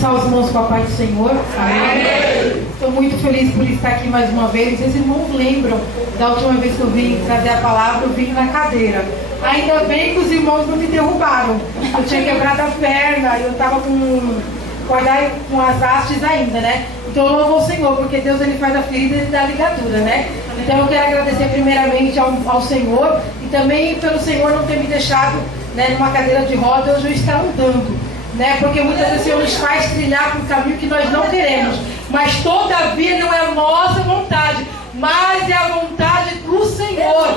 Salve os irmãos com a paz do Senhor. Amém. Estou muito feliz por estar aqui mais uma vez. Vocês irmãos lembram da última vez que eu vim trazer a palavra, eu vim na cadeira. Ainda bem que os irmãos não me derrubaram. Eu tinha quebrado a perna, eu estava com as hastes ainda, né? Então eu louvo ao Senhor, porque Deus ele faz a ferida e dá a ligadura, né? Então eu quero agradecer primeiramente ao Senhor e também pelo Senhor não ter me deixado, né, numa cadeira de roda, hoje eu estar andando, né? Porque muitas vezes o Senhor nos faz trilhar por um caminho que nós não queremos, mas todavia não é a nossa vontade, mas é a vontade do Senhor.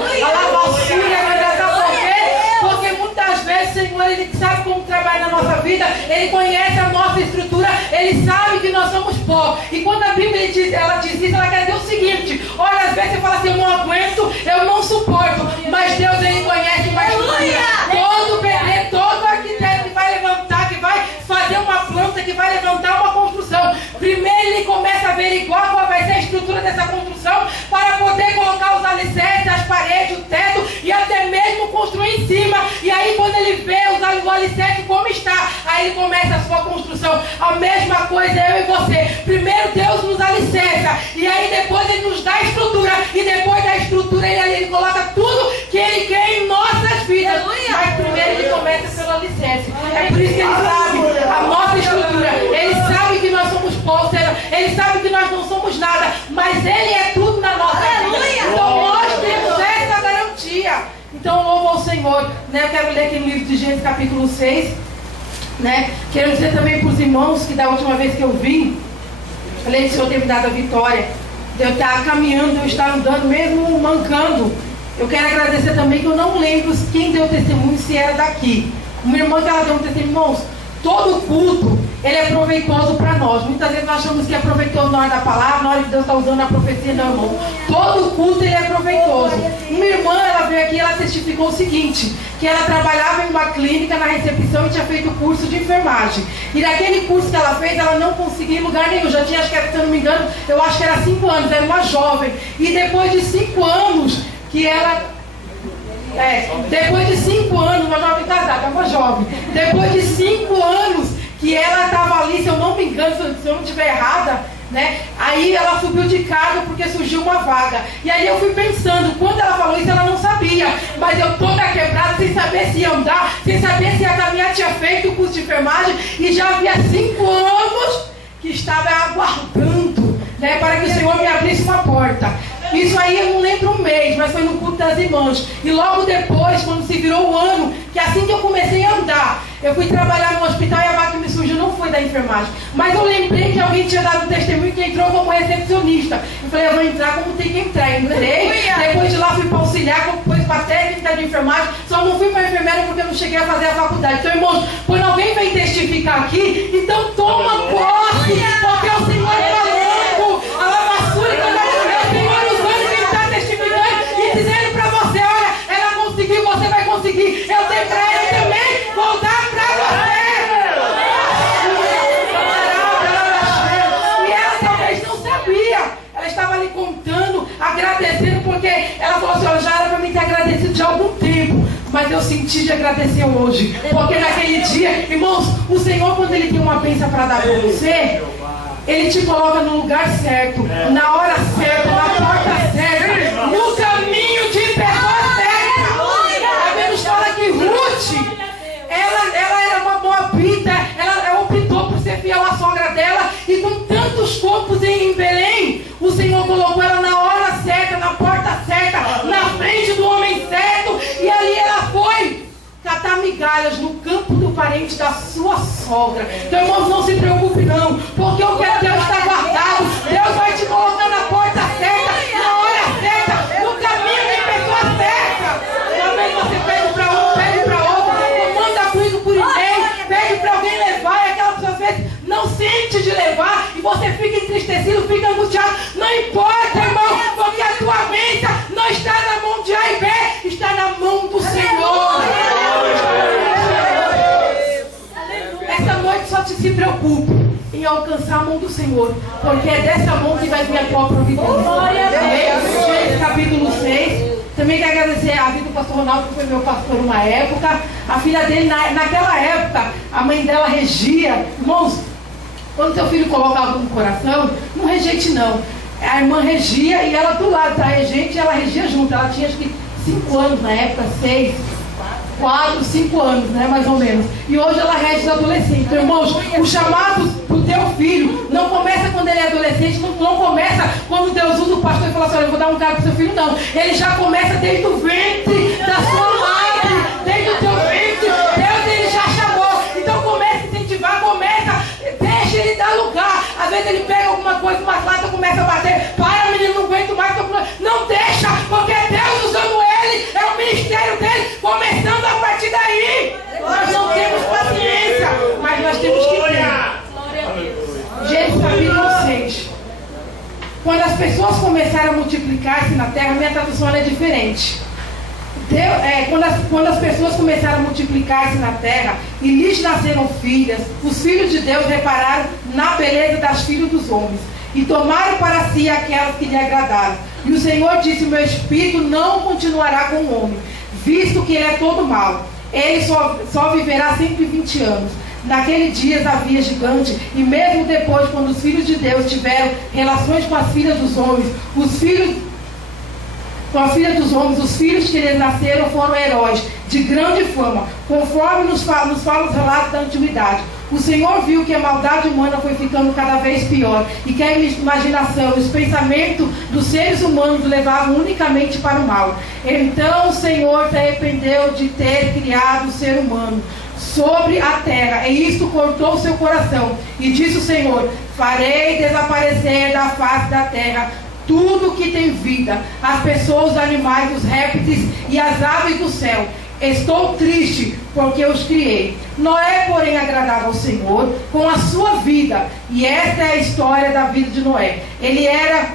Porque muitas vezes o Senhor ele sabe como trabalhar na nossa vida, ele conhece a nossa estrutura, ele sabe que nós somos pó. E quando a Bíblia ela diz isso, ela quer dizer o seguinte: olha, às vezes você fala assim, eu não aguento, eu não suporto, mas Deus ele conhece uma estrutura. Todo pedreiro, todo arquiteto que vai levantar, que vai fazer uma planta, que vai levantar uma construção, primeiro ele começa a averiguar qual vai ser a estrutura dessa construção para poder colocar os alicerces, as paredes, o teto e até mesmo construir em cima. E aí quando ele vê o alicerce como está, aí ele começa a sua construção. A mesma coisa eu e você. Primeiro Deus nos alicerça e aí depois ele nos dá a estrutura, e depois da estrutura ele coloca tudo que ele quer em nossas vidas. Mas primeiro ele começa pelo alicerce. É por isso que ele sabe a nossa estrutura, ele sabe que nós somos pó, ele sabe que nós não somos nada, mas ele é tudo na nossa vida. Então nós temos essa garantia. Então louvo ao Senhor, né? Eu quero ler aqui no livro de Gênesis capítulo 6, né? Quero dizer também para os irmãos que da última vez que eu vim, além de o Senhor ter me dado a vitória, de eu estar caminhando, eu estar andando, mesmo mancando. Eu quero agradecer também que eu não lembro quem deu testemunho, se era daqui. Uma irmã que ela deu um testemunho, irmãos, todo culto, ele é proveitoso para nós. Muitas vezes nós achamos que é proveitoso na hora da palavra, na hora que Deus está usando a profecia, não, irmão. Todo culto, ele é proveitoso. Uma irmã, ela veio aqui, ela testificou o seguinte, que ela trabalhava em uma clínica na recepção e tinha feito curso de enfermagem. E naquele curso que ela fez, ela não conseguia em lugar nenhum. Já tinha, acho que era, se eu não me engano, eu acho que era 5 anos, era uma jovem. E depois de 5 anos, que ela... depois de 5 anos, uma jovem casada, uma jovem. Depois de 5 anos que ela estava ali, se eu não me engano, se eu não estiver errada, né? Aí ela subiu de cargo porque surgiu uma vaga. E aí eu fui pensando, quando ela falou isso, ela não sabia. Mas eu toda quebrada, sem saber se ia andar, sem saber se ia caminhar, tinha feito o curso de enfermagem e já havia 5 anos que estava aguardando, né, para que o Senhor me abrisse uma porta. Isso aí eu não lembro um mês, mas foi no culto das irmãs. E logo depois, quando se virou o ano, que assim que eu comecei a andar, eu fui trabalhar no hospital e a vaga que me surgiu não foi da enfermagem. Mas eu lembrei que alguém tinha dado um testemunho que entrou como recepcionista. Eu falei, eu vou entrar como tem que entrar. Eu entrei, depois de lá fui para auxiliar, depois para técnica de enfermagem. Só não fui para enfermeira porque eu não cheguei a fazer a faculdade. Então, irmãos, quando alguém vem testificar aqui, então toma posse, porque o Senhor é louco. A lavassura quando dizendo pra você, olha, ela conseguiu, você vai conseguir. Eu tenho pra ela também, vou dar pra você. E ela talvez não sabia. Ela estava ali contando, agradecendo, porque ela falou assim, olha, já era pra mim ter agradecido de algum tempo, mas eu senti de agradecer hoje. Porque naquele dia, irmãos, o Senhor, quando ele tem uma bênção pra dar pra você, ele te coloca no lugar certo, na hora certa, na porta certa, no caminho de pessoa certa. A Bíblia fala que Ruth, ela era uma moabita, ela optou por ser fiel à sogra dela, e com tantos corpos em Belém, o Senhor colocou ela na hora certa, na porta certa, na frente do homem certo, e ali ela foi catar migalhas no campo do parente da sua sogra. Então, irmãos, não se preocupe não, porque o que é Deus está guardado. Deus vai te colocar na porta certa, na hora certa, no caminho de pessoa certa. Talvez você pede para um, pede para outro, não manda comigo por e-mail, pede para alguém levar, e aquela pessoa às vezes não sente de levar, e você fica entristecido, fica angustiado. Não importa, irmão, porque a tua bênção não está na mão de A e B, está na mão do Senhor. Essa noite só se preocupe em alcançar a mão do Senhor, porque é dessa mão que vai vir a tua providência. Gênesis capítulo 6. Também quero agradecer a vida do pastor Ronaldo, que foi meu pastor uma época. A filha dele, naquela época, a mãe dela regia. Irmãos, Quando teu filho coloca algo no coração, não rejeite não. A irmã regia e ela do lado da regente, ela regia junto. Ela tinha acho que 5 anos na época, 6, 4, 5 anos, né, mais ou menos. E hoje ela rege os adolescentes. Então, irmãos, o chamado pro teu filho não começa quando ele é adolescente, não começa quando Deus usa o pastor e fala assim, olha, eu vou dar um cargo pro seu filho, não. Ele já começa desde o ventre da sua mãe, desde o teu ventre. Deus, ele já chamou. Então começa a incentivar, deixa ele dar lugar. Às vezes ele pega alguma coisa, uma lata, começa a bater. Para, menino, não aguento mais. Não deixa, porque é Deus usando ele, é o ministério dele, começando a partir daí. Nós não temos paciência, mas nós temos que ter. Gênesis capítulo 6. Quando as pessoas começaram a multiplicar-se na terra, minha tradução é diferente. Quando as pessoas começaram a multiplicar-se na terra e lhes nasceram filhas, os filhos de Deus repararam na beleza das filhas dos homens e tomaram para si aquelas que lhe agradaram. E o Senhor disse, meu espírito não continuará com o homem, visto que ele é todo mau. Ele só viverá 120 anos. Naquele dia havia gigante, e mesmo depois, quando os filhos de Deus tiveram relações com as filhas dos homens, os filhos que lhes nasceram foram heróis de grande fama, conforme nos falam os relatos da antiguidade. O Senhor viu que a maldade humana foi ficando cada vez pior e que a imaginação e os pensamentos dos seres humanos levavam unicamente para o mal. Então o Senhor se arrependeu de ter criado o ser humano sobre a terra, e isto cortou o seu coração. E disse o Senhor, farei desaparecer da face da terra tudo que tem vida, as pessoas, os animais, os répteis e as aves do céu. Estou triste porque os criei. Noé, porém, agradava ao Senhor com a sua vida. E esta é a história da vida de Noé. Ele era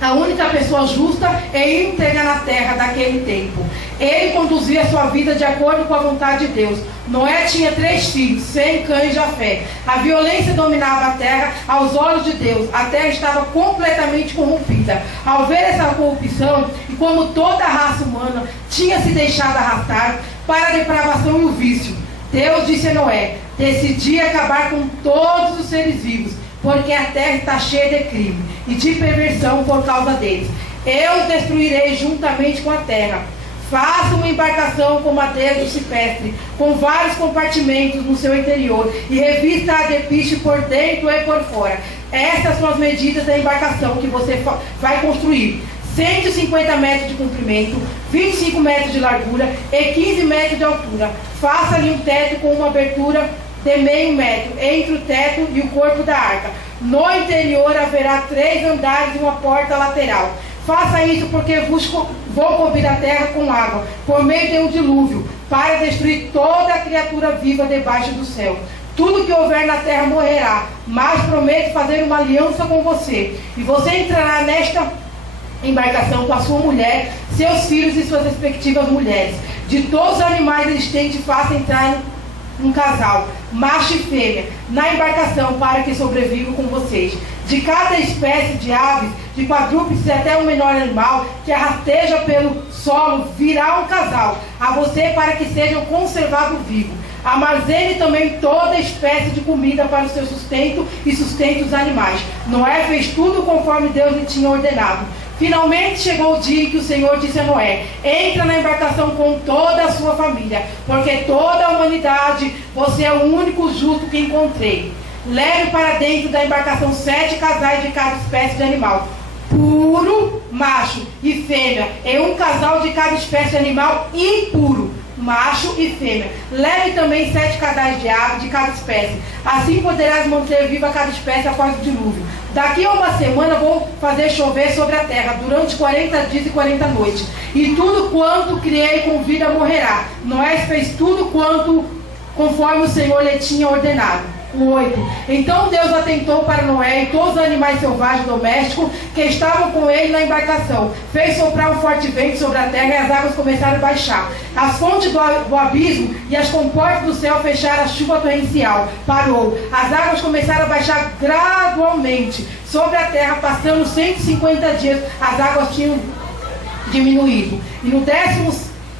a única pessoa justa e íntegra na terra daquele tempo. Ele conduzia a sua vida de acordo com a vontade de Deus. Noé tinha 3 filhos, Sem, Cã e Jafé. A violência dominava a terra aos olhos de Deus. A terra estava completamente corrompida. Ao ver essa corrupção, e como toda a raça humana tinha se deixado arrastar para a depravação e o vício, Deus disse a Noé, decidi acabar com todos os seres vivos, porque a terra está cheia de crime e de perversão por causa deles. Eu os destruirei juntamente com a terra. Faça uma embarcação com madeira do cipestre, com vários compartimentos no seu interior, e revista-a de piche por dentro e por fora. Essas são as medidas da embarcação que você vai construir: 150 metros de comprimento, 25 metros de largura e 15 metros de altura. Faça-lhe um teto com uma abertura de meio metro entre o teto e o corpo da arca. No interior haverá 3 andares e uma porta lateral. Faça isso porque vou cobrir a terra com água, por meio de um dilúvio, para destruir toda a criatura viva debaixo do céu. Tudo que houver na terra morrerá, mas prometo fazer uma aliança com você. E você entrará nesta embarcação com a sua mulher, seus filhos e suas respectivas mulheres. De todos os animais existentes, faça entrar um casal, macho e fêmea, na embarcação para que sobrevivam com vocês. De cada espécie de aves, de quadrúpedes até o menor animal que rasteja pelo solo, virá um casal a você para que sejam conservados vivos. Armazene também toda espécie de comida para o seu sustento e sustento dos animais. Noé fez tudo conforme Deus lhe tinha ordenado. Finalmente chegou o dia em que o Senhor disse a Noé: entra na embarcação com toda a sua família, porque toda a humanidade, você é o único justo que encontrei. Leve para dentro da embarcação 7 casais de cada espécie de animal, puro, macho e fêmea, e um casal de cada espécie de animal impuro, macho e fêmea. Leve também 7 casais de aves de cada espécie. Assim poderás manter viva cada espécie após o dilúvio. Daqui a uma semana vou fazer chover sobre a terra durante 40 dias e 40 noites. E tudo quanto criei com vida morrerá. Noé fez tudo quanto conforme o Senhor lhe tinha ordenado. 8. Então Deus atentou para Noé e todos os animais selvagens domésticos que estavam com ele na embarcação. Fez soprar um forte vento sobre a terra e as águas começaram a baixar. As fontes do abismo e as comportas do céu fecharam a chuva torrencial. Parou. As águas começaram a baixar gradualmente sobre a terra, passando 150 dias. As águas tinham diminuído. E no 10º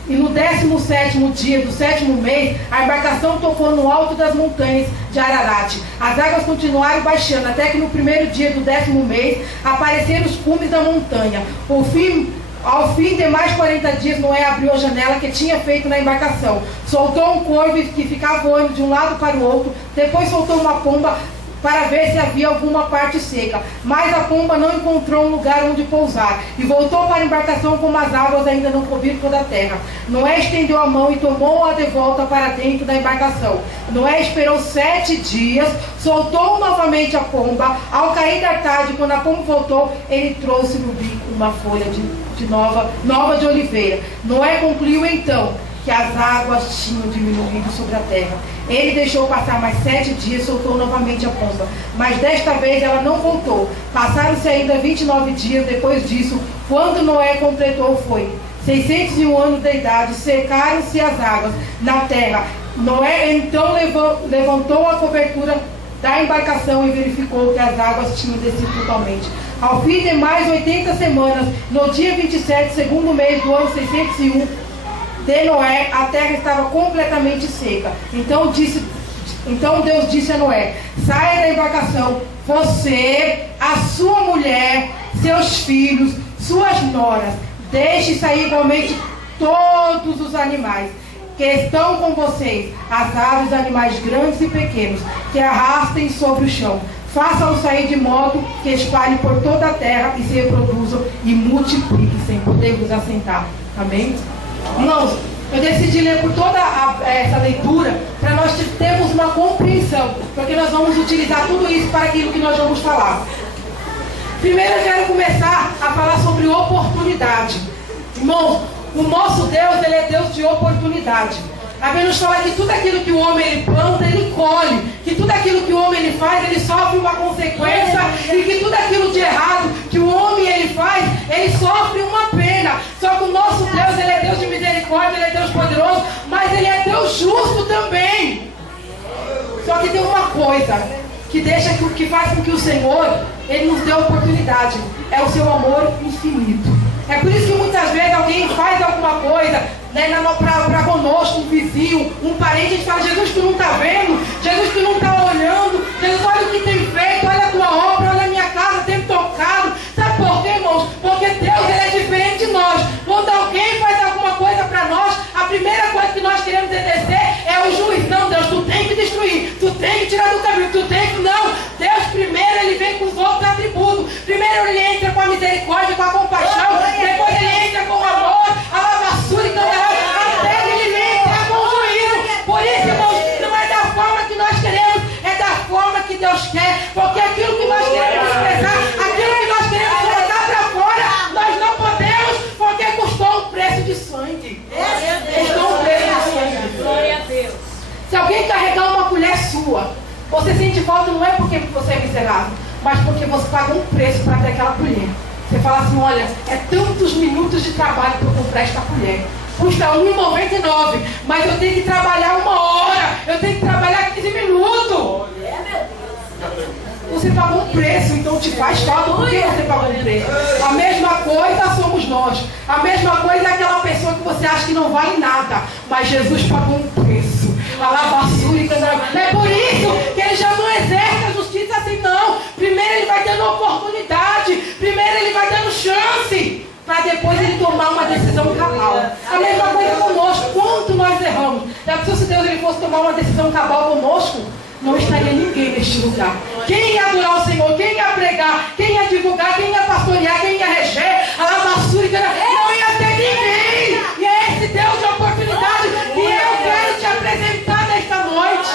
E no 17º dia do 7º mês, a embarcação tocou no alto das montanhas de Ararat. As águas continuaram baixando, até que no primeiro dia do 10º mês, apareceram os cumes da montanha. Ao fim de mais 40 dias, Noé abriu a janela que tinha feito na embarcação. Soltou um corvo que ficava voando de um lado para o outro. Depois soltou uma pomba para ver se havia alguma parte seca. Mas a pomba não encontrou um lugar onde pousar. E voltou para a embarcação como as águas ainda não cobriram toda a terra. Noé estendeu a mão e tomou-a de volta para dentro da embarcação. Noé esperou 7 dias, soltou novamente a pomba. Ao cair da tarde, quando a pomba voltou, ele trouxe no bico uma folha nova de oliveira. Noé concluiu então que as águas tinham diminuído sobre a terra. Ele deixou passar mais 7 dias, soltou novamente a pomba. Mas desta vez ela não voltou. Passaram-se ainda 29 dias depois disso. Quando Noé completou, foi 601 anos de idade. Secaram-se as águas na terra. Noé então levantou a cobertura da embarcação e verificou que as águas tinham descido totalmente. Ao fim de mais 80 semanas, no dia 27, segundo mês do ano 601 de Noé, a terra estava completamente seca. Então Deus disse a Noé: saia da embarcação, você, a sua mulher, seus filhos, suas noras. Deixe sair igualmente todos os animais que estão com vocês, as aves, animais grandes e pequenos, que arrastem sobre o chão. Façam sair de modo que espalhem por toda a terra e se reproduzam e multipliquem-se. Podemos assentar. Amém? Irmãos, eu decidi ler por toda essa leitura para nós termos uma compreensão, porque nós vamos utilizar tudo isso para aquilo que nós vamos falar. Primeiro eu quero começar a falar sobre oportunidade. Irmãos, o nosso Deus, Ele é Deus de oportunidade. A Bíblia nos fala que tudo aquilo que o homem ele planta, ele colhe. Que tudo aquilo que o homem ele faz, ele sofre uma consequência. E que tudo aquilo de errado que o homem ele faz, ele sofre uma pena. Só que o nosso Deus, Ele é Deus de misericórdia, Ele é Deus poderoso, mas Ele é Deus justo também. Só que tem uma coisa que faz com que o Senhor, Ele nos dê oportunidade. É o seu amor infinito. É por isso que muitas vezes alguém faz alguma coisa, né, para conosco, um vizinho, um parente, a gente fala: Jesus, tu não está vendo? Jesus, tu não está olhando? Jesus, olha o que tem feito, olha a tua obra, olha a minha casa, tem tocado. Sabe por quê, irmãos? Porque Deus, Ele é diferente de nós. Quando alguém faz alguma coisa para nós, a primeira coisa que nós queremos exercer é o juízo. Não, Deus, tu tem que destruir, tu tem que tirar do caminho, tu tem que... Não, Deus primeiro, Ele vem com os outros atributos. Primeiro Ele entra com a misericórdia, com a compaixão, depois Ele entra com o amor, a lavassura e cantará, até Ele entra com o juízo. Por isso, irmãos, não é da forma que nós queremos, é da forma que Deus quer, porque aquilo que nós queremos expressar, aquilo que nós queremos colocar para fora, nós não podemos, porque custou um preço de sangue. Custou um preço de sangue. Glória a Deus. Se alguém carregar uma colher sua, você sente falta, não é porque você é miserável, mas porque você pagou um preço para ter aquela colher. Você fala assim: olha, é tantos minutos de trabalho para eu comprar esta colher. Custa R$1,99, mas eu tenho que trabalhar 1 hora, eu tenho que trabalhar 15 minutos. Você pagou um preço, então te faz falta porque você pagou um preço. A mesma coisa somos nós. A mesma coisa é aquela pessoa que você acha que não vale nada, mas Jesus pagou um preço. A lavassura e cantará. É por isso que Ele já não exerce a justiça assim, não. Primeiro Ele vai dando oportunidade, primeiro Ele vai dando chance, para depois Ele tomar uma decisão cabal. A mesma coisa conosco. Quanto nós erramos? Se Deus Ele fosse tomar uma decisão cabal conosco, não estaria ninguém neste lugar. Quem ia adorar o Senhor, quem ia pregar, quem ia divulgar, quem ia pastorear, quem ia reger, a lavassura, não ia ter ninguém. E é esse Deus de oportunidade que eu quero te apresentar nesta noite.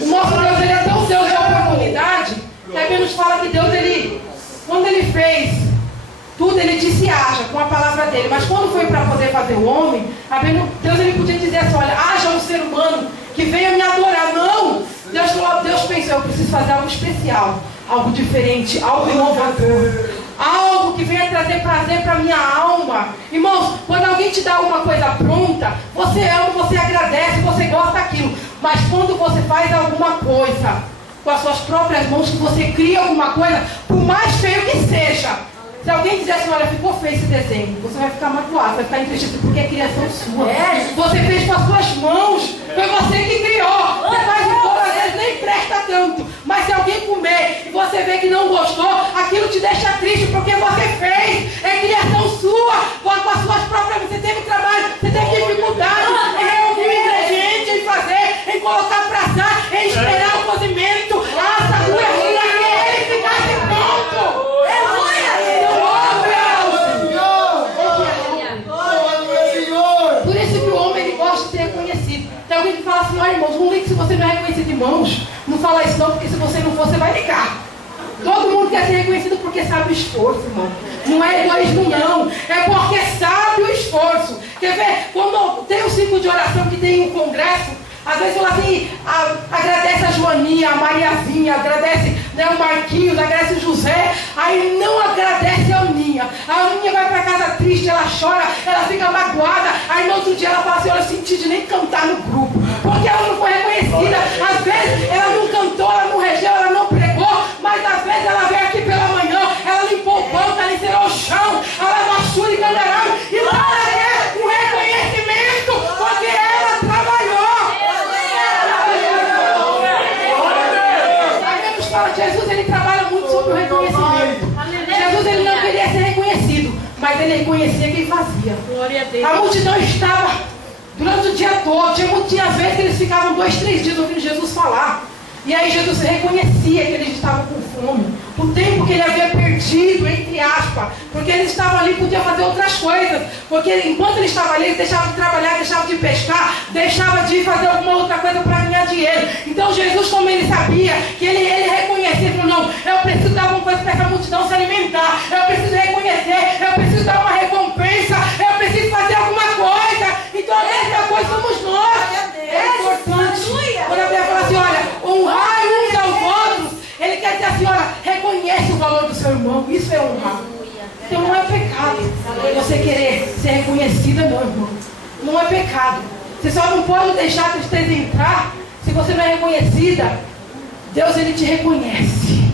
O nosso Deus, Ele é tão Deus de oportunidade, que a Bíblia nos fala que Deus, Ele, quando Ele fez tudo, Ele disse haja com a palavra dele. Mas quando foi para poder fazer o homem, Deus Ele podia dizer assim: olha, haja um ser humano que venha me adorar. Não! Deus pensou: eu preciso fazer algo especial, algo diferente, algo inovador, algo que venha trazer prazer para a minha alma. Irmãos, quando alguém te dá alguma coisa pronta, você ama, você agradece, você gosta daquilo. Mas quando você faz alguma coisa com as suas próprias mãos, que você cria alguma coisa, por mais feio que seja, Se alguém dizer assim, olha, ficou feio esse desenho, você vai ficar magoado, vai ficar entristecido porque é criação sua. Você fez com as suas mãos, foi você que criou. Você faz de boa, às vezes nem presta tanto. Mas se alguém comer e você vê que não gostou, aquilo te deixa triste porque você fez. É criação sua, com as suas próprias. Você teve trabalho, você teve dificuldade em reunir o ingrediente, em fazer, em colocar pra assar, em esperar o cozimento, a assadura, para que ele ficasse pronto. Por isso que o homem ele gosta de ser reconhecido. Tem alguém que fala assim, olha irmãos, não ligue se você não é reconhecido, irmãos. Não fala isso não, porque se você não for, você vai ligar. Todo mundo quer ser reconhecido porque sabe o esforço, irmão. Não é egoísmo não, é porque sabe o esforço. Quer ver? Quando tem o ciclo de oração que tem um congresso, às vezes fala assim, agradece a Joaninha, a Mariazinha, agradece o Marquinhos, agradece o José, aí não agradece a Aninha. A Aninha vai para casa triste, ela chora, ela fica magoada, aí no outro dia ela fala assim, olha, eu senti de nem cantar no grupo, porque ela não foi reconhecida. Às vezes ela não cantou, ela não regeu, ela não pregou, mas às vezes ela veio aqui pela manhã, ela limpou o banco, ela encerou o chão, ela baixou e candarão, e ela quer um reconhecimento, porque ela trabalhou. Jesus ele trabalha muito sobre o reconhecimento. Jesus ele não queria ser reconhecido, mas ele reconhecia quem fazia. Glória a Deus. A multidão estava durante o dia todo. Tinha vezes que eles ficavam 2, 3 dias ouvindo Jesus falar. E aí Jesus reconhecia que eles estavam com fome. O tempo que ele havia perdido, entre aspas, porque eles estavam ali e podiam fazer outras coisas. Porque enquanto ele estava ali, eles deixavam de trabalhar, deixavam de pescar, deixavam de fazer alguma outra coisa para ganhar dinheiro. Então Jesus, como ele sabia, que ele reconhecia, falou, não, eu preciso dar alguma coisa para essa multidão se alimentar. Eu preciso reconhecer, eu preciso dar uma recompensa, eu preciso fazer alguma coisa. Então a mesma coisa somos nós. É importante. Quando a Bíblia fala assim, olha, honrar uns aos outros, ele quer dizer assim, olha, reconhece o valor do seu irmão. Isso é honrar. Então não é pecado você querer ser reconhecida, não, irmão. Não é pecado. Você só não pode deixar a tristeza entrar se você não é reconhecida. Deus, ele te reconhece.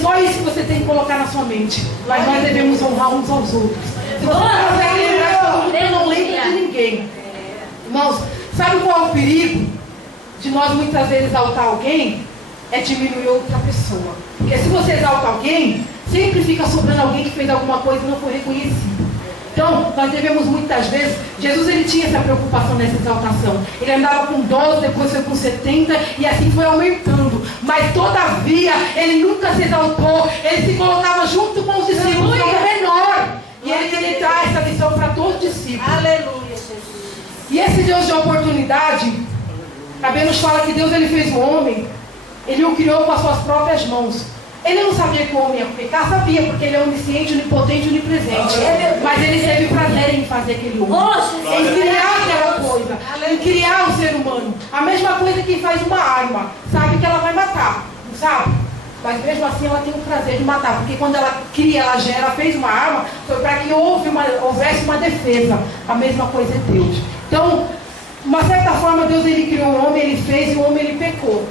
Só isso que você tem que colocar na sua mente. Mas nós devemos honrar uns aos outros. Se você não consegue lembrar de todo mundo, eu não lembro de ninguém. Irmãos, sabe qual é o perigo de nós muitas vezes exaltar alguém? É diminuir outra pessoa. Porque se você exalta alguém, sempre fica sobrando alguém que fez alguma coisa e não foi reconhecido. Então, nós devemos muitas vezes, Jesus ele tinha essa preocupação nessa exaltação. Ele andava com 12, depois foi com 70 e assim foi aumentando. Mas todavia, ele nunca se exaltou, ele se colocava junto com os discípulos, que era menor. E ele queria dar essa lição para todos os discípulos. Aleluia, Jesus. E esse Deus de oportunidade, a Bíblia nos fala que Deus ele fez o homem, ele o criou com as suas próprias mãos. Ele não sabia que o homem ia pecar, sabia, porque ele é onisciente, onipotente, onipresente. Mas ele teve prazer em fazer aquele homem, em criar aquela coisa, em criar o ser humano. A mesma coisa que faz uma arma, sabe que ela vai matar, não sabe? Mas mesmo assim ela tem o prazer de matar, porque quando ela cria, ela fez uma arma, foi para que houvesse uma defesa. A mesma coisa é Deus. Então, de uma certa forma, Deus ele criou o homem, ele fez e o homem ele pecou.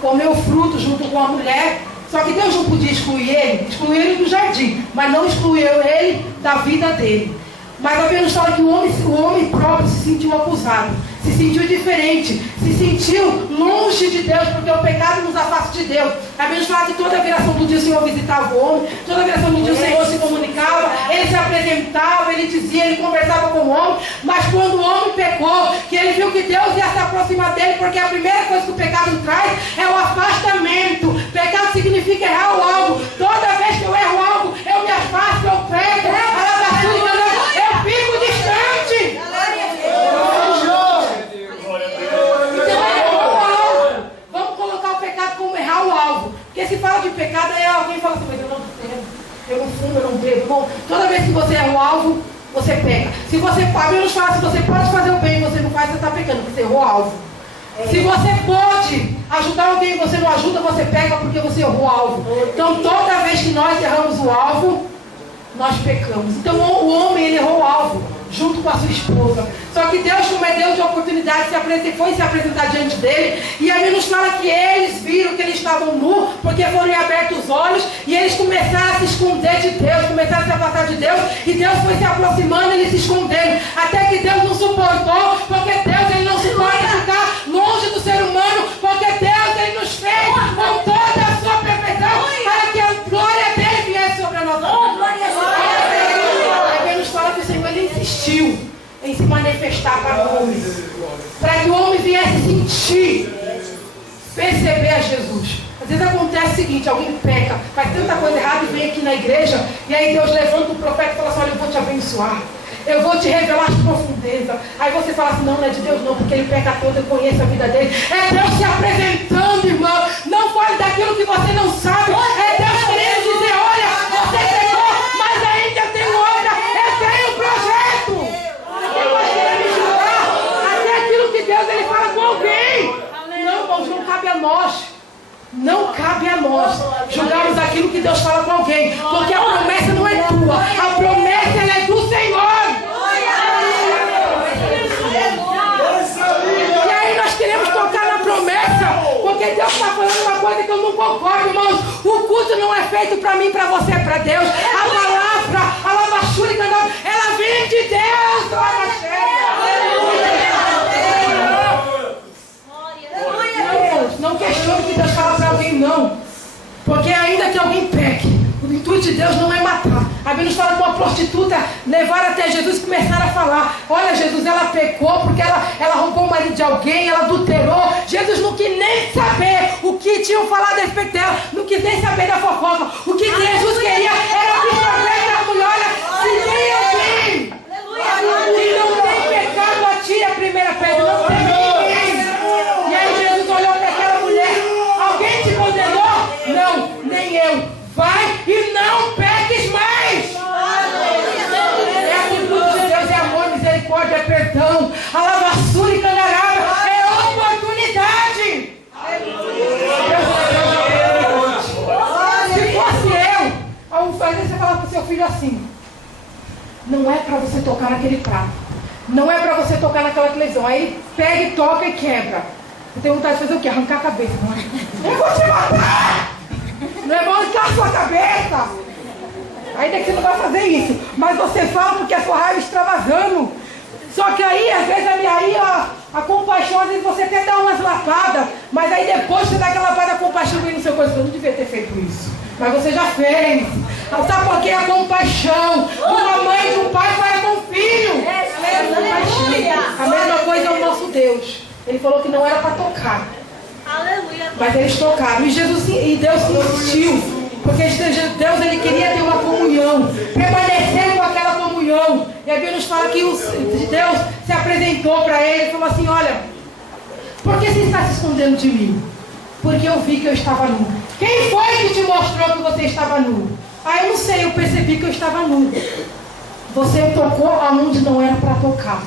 Comeu fruto junto com a mulher. Só que Deus não podia excluiu ele do jardim, mas não excluiu ele da vida dele. Mas a Bíblia nos fala que o homem próprio se sentiu acusado, se sentiu diferente, se sentiu longe de Deus, porque o pecado nos afasta de Deus. A Bíblia nos fala que toda a viração do dia o Senhor visitava o homem, toda a viração do dia o Senhor se comunicava, ele se apresentava, ele dizia, ele conversava com o homem, mas quando o homem pecou, que ele viu que Deus ia se aproximar dele, porque a primeira coisa que o pecado traz é o afastamento. Pecado significa errar o alvo. Toda vez que eu erro algo, eu me afasto, eu peco, eu fico distante. Então errou o alvo. Vamos colocar o pecado como errar o alvo. Porque se fala de pecado, aí alguém fala assim, mas eu não bebo, eu não fumo, eu não bebo. Bom, toda vez que você erra o alvo, você peca. Se você pode, nos fala, se você pode fazer o bem e você não faz, você está pecando, porque você errou o alvo. Se você pode ajudar alguém e você não ajuda, você peca porque você errou o alvo. Então toda vez que nós erramos o alvo, nós pecamos. Então o homem ele errou o alvo. junto com a sua esposa. Só que Deus, como é Deus de oportunidade, foi se apresentar diante dele. E a Bíblia nos fala que eles viram que eles estavam nus, porque foram abertos os olhos, e eles começaram a se esconder de Deus, começaram a se afastar de Deus, e Deus foi se aproximando e eles se escondendo. Até que Deus não suportou, porque Deus ele não suporta ficar longe do ser humano, porque Deus ele nos fez com toda a sua perfeição, para que a glória dele viesse sobre a nossa vida. Aí nos fala que o Senhor ele insistiu em se manifestar para o homem, para que o homem viesse sentir, perceber a Jesus. Às vezes acontece o seguinte: alguém peca, faz tanta coisa errada e vem aqui na igreja, e aí Deus levanta o profeta e fala assim: olha, eu vou te abençoar, eu vou te revelar as profundezas. Aí você fala assim: não, não é de Deus não, porque ele peca todo, eu conheço a vida dele. É Deus se apresentando, irmão. Não fale daquilo que você não sabe. É Deus querendo dizer: olha, você pecou, mas ainda tem outra, eu tenho um projeto. Quem vai querer me julgar? Até aquilo que Deus ele fala com alguém. Não, irmãos, não cabe a nós. Não cabe a nós julgarmos aquilo que Deus fala com alguém, porque a promessa não é tua, a promessa ela é do Senhor. E aí nós queremos tocar na promessa, porque Deus está falando uma coisa que eu não concordo, irmãos. O culto não é feito para mim, para você, é para Deus. A palavra, a lavachúrica, ela vem de Deus. Não questione que Deus fala para alguém, não. Porque ainda que alguém peque, o intuito de Deus não é matar. A Bíblia nos fala que uma prostituta levaram até Jesus e começaram a falar: olha, Jesus, ela pecou porque ela roubou o marido de alguém, ela adulterou. Jesus não quis nem saber o que tinham falado a respeito dela, não quis nem saber da fofoca. O que Jesus queria era absorver da mulher. Olha, se nem alguém que não tem pecado, atire a primeira pedra, não tem ninguém. E aí Jesus olhou para aquela mulher: alguém te condenou? Não, nem eu. Vai e não peques mais. É a atitude de Deus, é amor, misericórdia, é perdão. A lavassura e candaraba é oportunidade. Se fosse eu, ao fazer você falar para o seu filho assim: não é para você tocar naquele prato, não é para você tocar naquela televisão. Aí pega e toca e quebra. Eu tenho vontade de fazer o quê? Arrancar a cabeça. Eu vou te matar! Não é bom arrancar a sua cabeça! Ainda que você não vai fazer isso, mas você fala porque a sua raiva está extravasando. Só que aí, às vezes, a compaixão, às vezes você até dá umas lapadas, mas aí depois você dá aquela lapada, a compaixão vem no seu coração: eu não devia ter feito isso, mas você já fez. Sabe por que a compaixão de uma mãe e de um pai para com o filho? A mesma coisa é o nosso Deus. Ele falou que não era para tocar. Aleluia. Mas eles tocaram. E Deus insistiu. Porque Deus ele queria ter uma comunhão. Permanecer com aquela comunhão. E a Bíblia nos fala que Deus se apresentou para ele e falou assim: olha, por que você está se escondendo de mim? Porque eu vi que eu estava nu. Quem foi que te mostrou que você estava nu? Ah, eu não sei, eu percebi que eu estava nu. Você tocou aonde não era para tocar.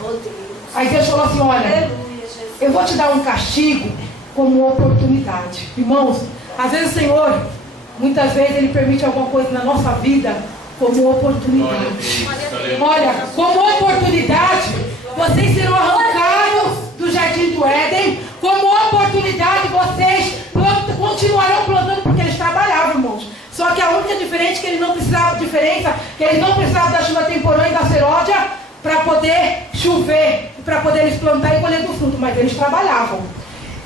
Aí Deus falou assim: olha, eu vou te dar um castigo como oportunidade. Irmãos, às vezes o Senhor, muitas vezes Ele permite alguma coisa na nossa vida como oportunidade. Olha, como oportunidade, vocês serão arrancados do jardim do Éden. Como oportunidade, vocês continuarão plantando, porque eles trabalhavam, irmãos. Só que a única diferença é que eles não precisavam da chuva temporânea e da seródia para poder chover, para poder eles plantar e colher do fruto, mas eles trabalhavam.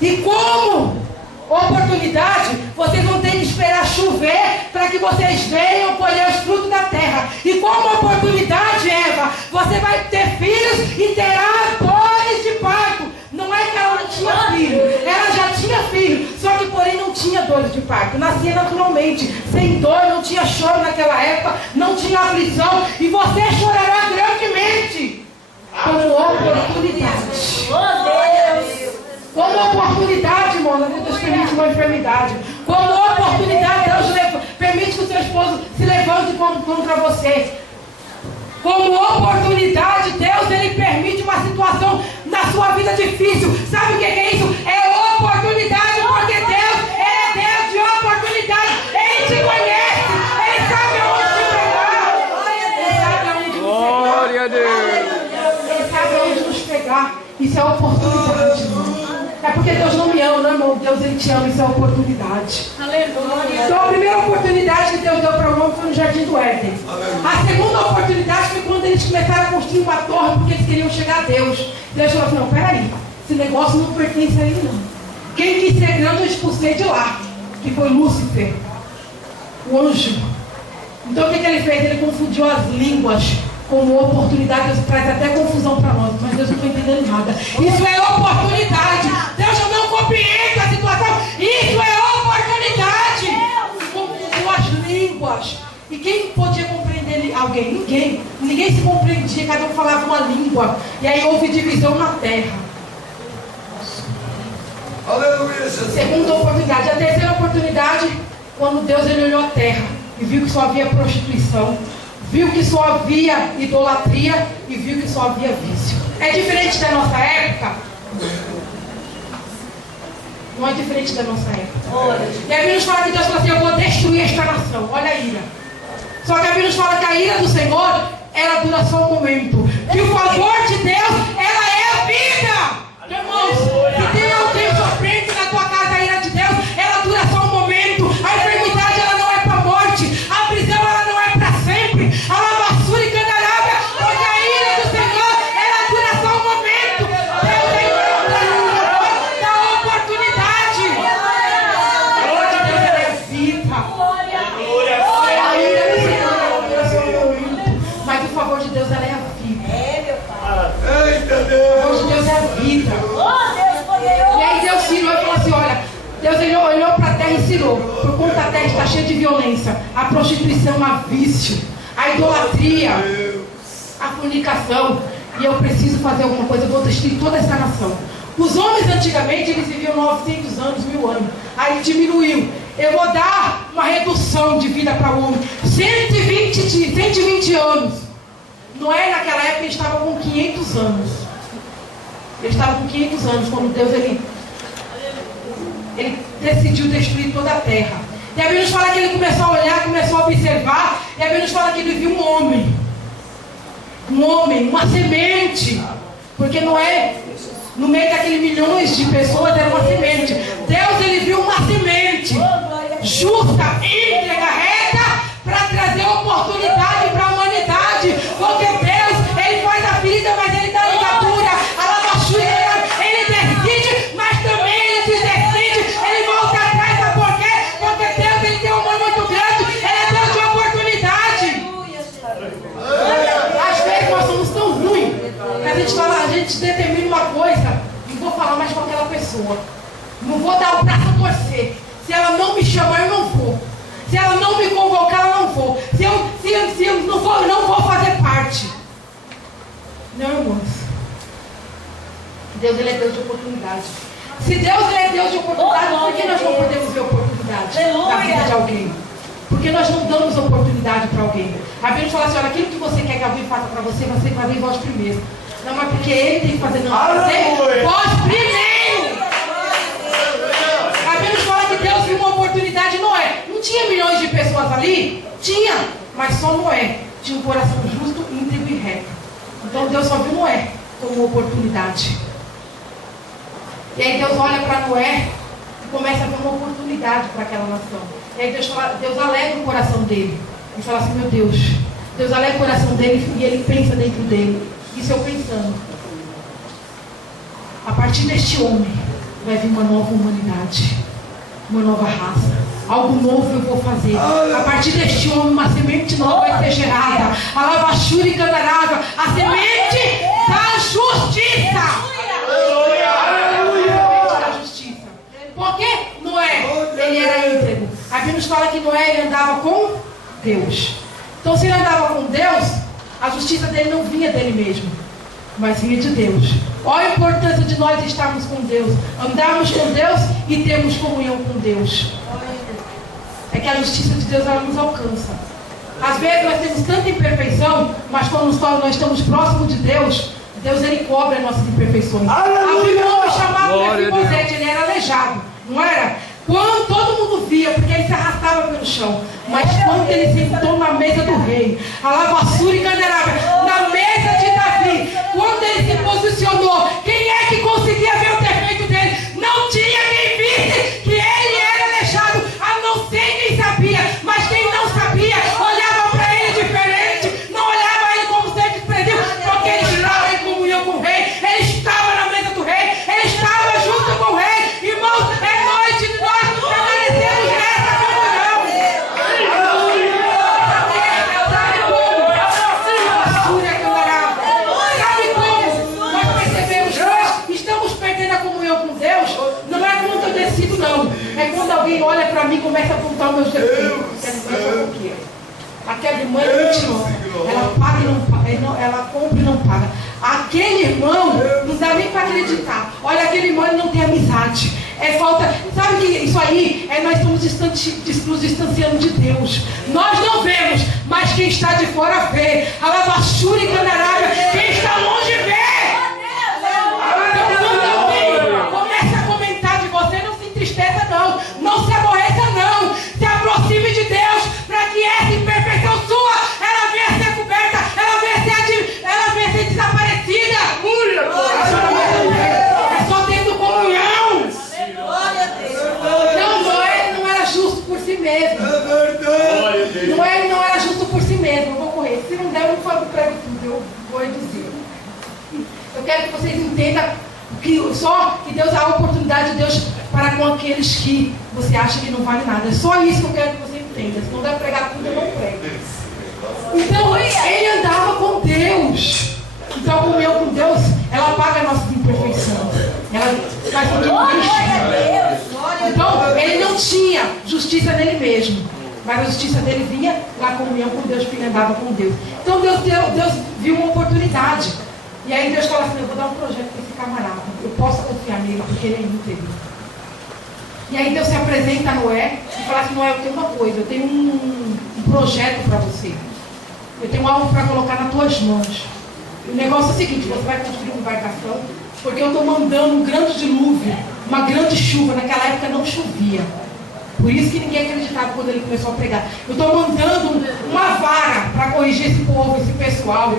E como oportunidade, vocês vão ter que esperar chover para que vocês venham colher os frutos da terra. E como oportunidade, Eva, você vai ter filhos e terá dores de parto. Não é que ela não tinha filho, ela já tinha filho, só que porém não tinha dores de parto, nascia naturalmente, sem dor, não tinha choro naquela época, não tinha aflição, e você chorará grandemente como oportunidade. Como oportunidade, irmão, Deus permite uma enfermidade. Como oportunidade, Deus permite que o seu esposo se levante contra você. Como oportunidade, Deus ele permite uma situação na sua vida difícil. Sabe o que é isso? É oportunidade, porque Deus é Deus de oportunidade. Ele te conhece, Ele sabe aonde te pegar. Ele sabe aonde te pegar. Glória a Deus. Isso é oportunidade, irmão. É porque Deus não me ama, não, irmão. Deus, Ele te ama. Isso é oportunidade. Aleluia. Então, a primeira oportunidade que Deus deu para o homem foi no Jardim do Éden. A segunda oportunidade foi quando eles começaram a construir uma torre porque eles queriam chegar a Deus. Deus falou assim, não, peraí. Esse negócio não pertence a ele, não. Quem quis ser grande, eu expulsei de lá. Que foi Lúcifer, o anjo. Então, o que ele fez? Ele confundiu as línguas como oportunidade. Deus traz até confusão para nós, mas Deus não está entendendo nada. Isso é oportunidade. Deus não compreende a situação. Isso é oportunidade. Confundiu as línguas. E quem podia compreender alguém? Ninguém se compreendia, cada um falava uma língua. E aí houve divisão na terra. Aleluia. Segunda oportunidade. A terceira oportunidade, quando Deus ele olhou a terra e viu que só havia prostituição, viu que só havia idolatria e viu que só havia vício. É diferente da nossa época? Não é diferente da nossa época. E a Bíblia nos fala que Deus falou assim, eu vou destruir esta nação. Olha a ira. Só que a Bíblia nos fala que a ira do Senhor, ela dura só um momento. Que o favor de Deus, ela é a vida. Irmãos, se tem alguém sofrendo na tua casa a ira de Deus, ela dura só um momento. A enfermidade, ela não é para a morte. A prisão, ela não é para sempre. A lavassura e candarábia, porque a ira do Senhor, ela dura só um momento. Deus é encontrado da oportunidade. A ira de Deus, ela é vida. A ira do Senhor, ela dura só um momento. Mas o favor de Deus, ela é a vida. Eita Deus. O favor de Deus é a vida. E aí Deus tirou e falou assim, olha, Deus olhou para a terra e tirou. Por conta da terra está cheia de violência. A prostituição, a vício, a idolatria, a fornicação. E eu preciso fazer alguma coisa, eu vou destruir toda essa nação. Os homens antigamente, eles viviam 900 anos, 1000 anos. Aí diminuiu. Eu vou dar uma redução de vida para o homem. 120 anos. Noé naquela época ele estava com 500 anos. Ele estava com 500 anos quando Deus ele decidiu destruir toda a terra. E a Bíblia nos fala que ele começou a olhar, começou a observar. E a Bíblia nos fala que ele viu um homem. Um homem, uma semente. Porque Noé, no meio daqueles milhões de pessoas, era uma semente. Deus ele viu uma semente justa, íntegra, reta, para trazer oportunidade para a humanidade. Porque Deus, ele faz a ferida, mas ele dá a ligadura. A lavassura, ele decide, mas também ele se decide. Ele volta atrás, sabe por quê? Porque Deus, ele tem um amor muito grande. Ele é Deus de oportunidade. Às vezes nós somos tão ruins que a gente fala, a gente determina uma coisa, não vou falar mais com aquela pessoa. Não vou dar o braço a torcer. Se ela não me chamar, eu não vou. Se ela não me convocar, eu não vou. Se eu não vou fazer parte. Não, irmãos. Deus, ele é Deus de oportunidade. Se Deus ele é Deus de oportunidade, por que nós não podemos ver oportunidade na vida de alguém? Porque nós não damos oportunidade para alguém. A Bíblia fala assim, olha, aquilo que você quer que alguém faça para você, você fazer vós primeiro. Não, mas porque ele tem que fazer, não. Fazer vós primeiro. A Bíblia fala que Deus viu uma oportunidade em Noé. Não tinha milhões de pessoas ali? Tinha. Mas só Noé tinha um coração justo, íntegro e reto. Então Deus só viu Noé como uma oportunidade. E aí Deus olha para Noé e começa a ver uma oportunidade para aquela nação. E aí Deus alegra o coração dele. E fala assim, meu Deus. Deus alegra o coração dele e ele pensa dentro dele. Isso eu pensando. A partir deste homem vai vir uma nova humanidade. Uma nova raça. Algo novo eu vou fazer. A partir deste homem uma semente nova vai ser gerada. A lavassura e candarábia. A semente da justiça. Porque Noé, ele era íntegro. A Bíblia nos fala que Noé ele andava com Deus. Então se ele andava com Deus, a justiça dele não vinha dele mesmo, mas vinha de Deus. Olha a importância de nós estarmos com Deus, andarmos com Deus e termos comunhão com Deus. É que a justiça de Deus ela nos alcança. Às vezes nós temos tanta imperfeição, mas quando nós estamos próximos de Deus, Deus ele cobre as nossas imperfeições. Havia um homem chamado Mefibosete, ele era aleijado, não era? Quando todo mundo via, porque ele se arrastava pelo chão. Mas quando ele sentou na mesa do rei, a lavassura e candelária, na mesa de Davi, Quando ele se posicionou, quem é que conseguia ver o defeito dele? Não tinha quem visse que ele era aleijado, a não ser quem sabia. Mas quem não sabia, olhava para ele diferente, não olhava ele como ser desprezível, porque ele estava em comunhão com o rei, ele estava na mesa do rei, ele estava junto com o rei. Irmãos, é noite de nós permanecemos nessa comunhão. Sabe como nós percebemos que nós estamos perdendo a comunhão com Deus? Não é quando eu decido, não. É quando alguém olha para mim e começa a apontar os meus defeitos. Aquela irmã é mentirosa. Ela paga e não paga, ela compra e não paga. Aquele irmão não dá nem para acreditar. Olha, aquele irmão não tem amizade. É falta. Sabe que isso aí é nós estamos nos distanciando de Deus. Nós não vemos, mas quem está de fora vê. A lavassura e candarária, quem está longe vê. Então, quando alguém começa a comentar de você, não se entristeça, não. Não se aborreça, não. Se aproxime de Deus para que essa imperfeição sua, ela venha a ser coberta, ela venha a ser desaparecida. É só tendo comunhão. Não, Noé não era justo por si mesmo. Noé não era justo por si mesmo. Eu vou correr. Se não der, eu não falo prego tudo. Eu vou reduzir. Eu quero que vocês entendam que só que Deus dá a oportunidade de Deus para com aqueles que você acha que não vale nada. É só isso que eu quero que você entenda. Se não der pregar tudo, eu não prego. Então, ele andava com Deus. Então, a comunhão com Deus, ela apaga a nossa imperfeição. Ela faz com que Então, ele não tinha justiça nele mesmo. Mas a justiça dele vinha na comunhão com Deus, porque ele andava com Deus. Então, Deus viu uma oportunidade. E aí Deus fala assim, eu vou dar um projeto para esse camarada. Eu posso confiar nele, porque ele é íntegro. E aí Deus se apresenta a Noé e fala assim, Noé, eu tenho uma coisa, eu tenho um projeto para você. Eu tenho algo para colocar nas tuas mãos. O negócio é o seguinte, você vai construir uma embarcação, porque eu estou mandando um grande dilúvio, uma grande chuva. Naquela época não chovia. Por isso que ninguém acreditava quando ele começou a pregar. Eu estou mandando uma vara para corrigir esse povo, esse pessoal.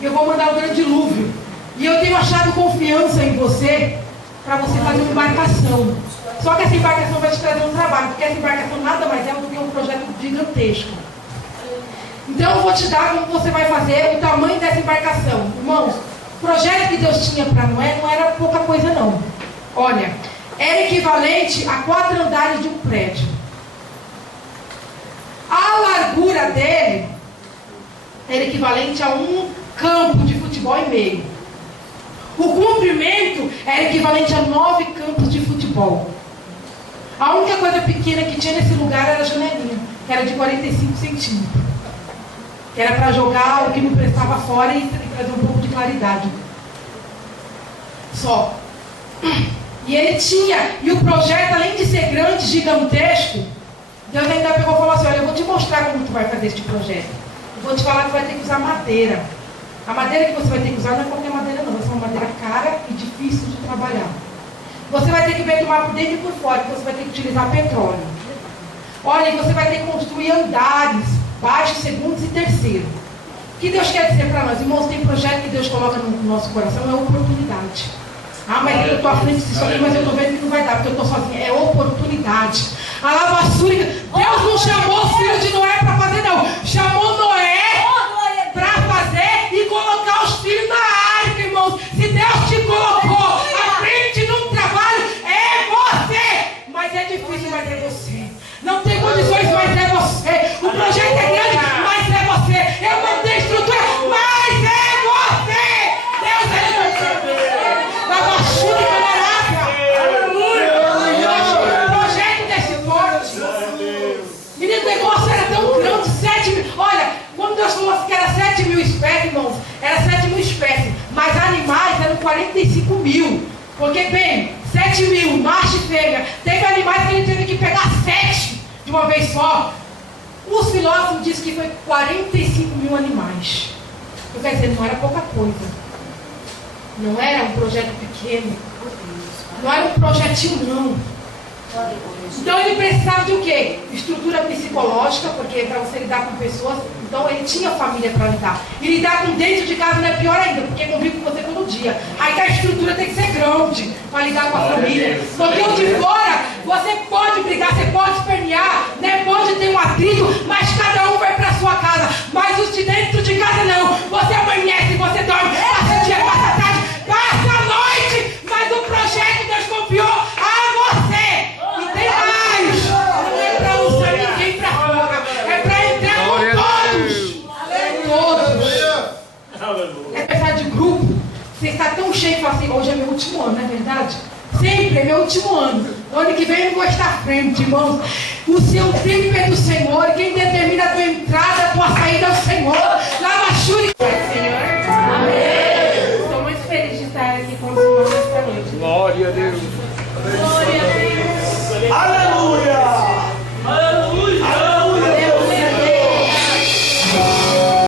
E eu vou mandar um grande dilúvio. E eu tenho achado confiança em você para você fazer uma embarcação. Só que essa embarcação vai te trazer um trabalho, porque essa embarcação nada mais é do que um projeto gigantesco. Então eu vou te dar como você vai fazer o tamanho dessa embarcação. Irmãos, o projeto que Deus tinha para Noé não era pouca coisa não. Olha, era equivalente a 4 andares de um prédio. A largura dele era equivalente a um campo de futebol e meio. O comprimento era equivalente a 9 campos de futebol. A única coisa pequena que tinha nesse lugar era a janelinha, que era de 45 centímetros. Que era para jogar o que não prestava fora e trazer um pouco de claridade. Só. E ele tinha, e o projeto, além de ser grande, gigantesco, Deus ainda pegou e falou assim, olha, eu vou te mostrar como tu vai fazer este projeto. Eu vou te falar que tu vai ter que usar madeira. A madeira que você vai ter que usar não é qualquer madeira não, vai ser uma madeira cara e difícil de trabalhar. Você vai ter que bentumar por dentro e por fora, porque você vai ter que utilizar petróleo. Olha, e você vai ter que construir andares, baixos, segundos e terceiro. O que Deus quer dizer para nós? Irmãos, tem projeto que Deus coloca no nosso coração, é oportunidade. Ah, mas eu estou à frente disso aqui, mas eu estou vendo que não vai dar, porque eu estou sozinha. É oportunidade. A lavassura, Deus não chamou os filhos de Noé para fazer, não. Chamou Noé para fazer e colocar os filhos na arca, irmãos. Se Deus te colocou à frente num trabalho, é você. Mas é difícil, mas é você. Não tem condições, mas é você. O projeto é grande, mas é você. Eu não tenho estrutura, mas é você. Deus é você. Lavassura e candarária. Aleluia. O projeto desse forte. Menino, o negócio era tão grande, 7 mil. Olha, quando Deus falou que era 7 mil espécies, irmãos, era 7 mil espécies. Mas animais eram 45 mil. Porque, bem, 7 mil, macho e fêmea. Teve animais que ele teve que pegar 7 de uma vez só. Os filósofos dizem que foi 45 mil animais. Quer dizer, não era pouca coisa. Não era um projeto pequeno. Não era um projetinho, não. Então ele precisava de o quê? Estrutura psicológica, porque para você lidar com pessoas, então ele tinha família para lidar. E lidar com dentro de casa não é pior ainda, porque convive com você todo dia. Aí que a estrutura tem que ser grande para lidar com a família. Porque o de fora, você pode brigar, você pode espernear, né? Pode ter um atrito, mas cada um vai para sua casa. Mas os de dentro de casa não. Você amanhece, você dorme, passa dia, passa tarde, passa a noite, mas o projeto Deus confiou a você. E tem mais. Não é para usar ninguém para fora, é para entrar com todos. Todos. É pensar de grupo. Você está tão cheio que fala assim, hoje é meu último ano, não é verdade? Sempre é meu último ano. O ano que vem eu não vou estar à frente, irmãos. O seu tempo é do Senhor. E quem determina a tua entrada, a tua saída é o Senhor. Lava Shuri. Senhor. Amém. Estou muito feliz de estar aqui com os irmãos esta noite. Glória a Deus.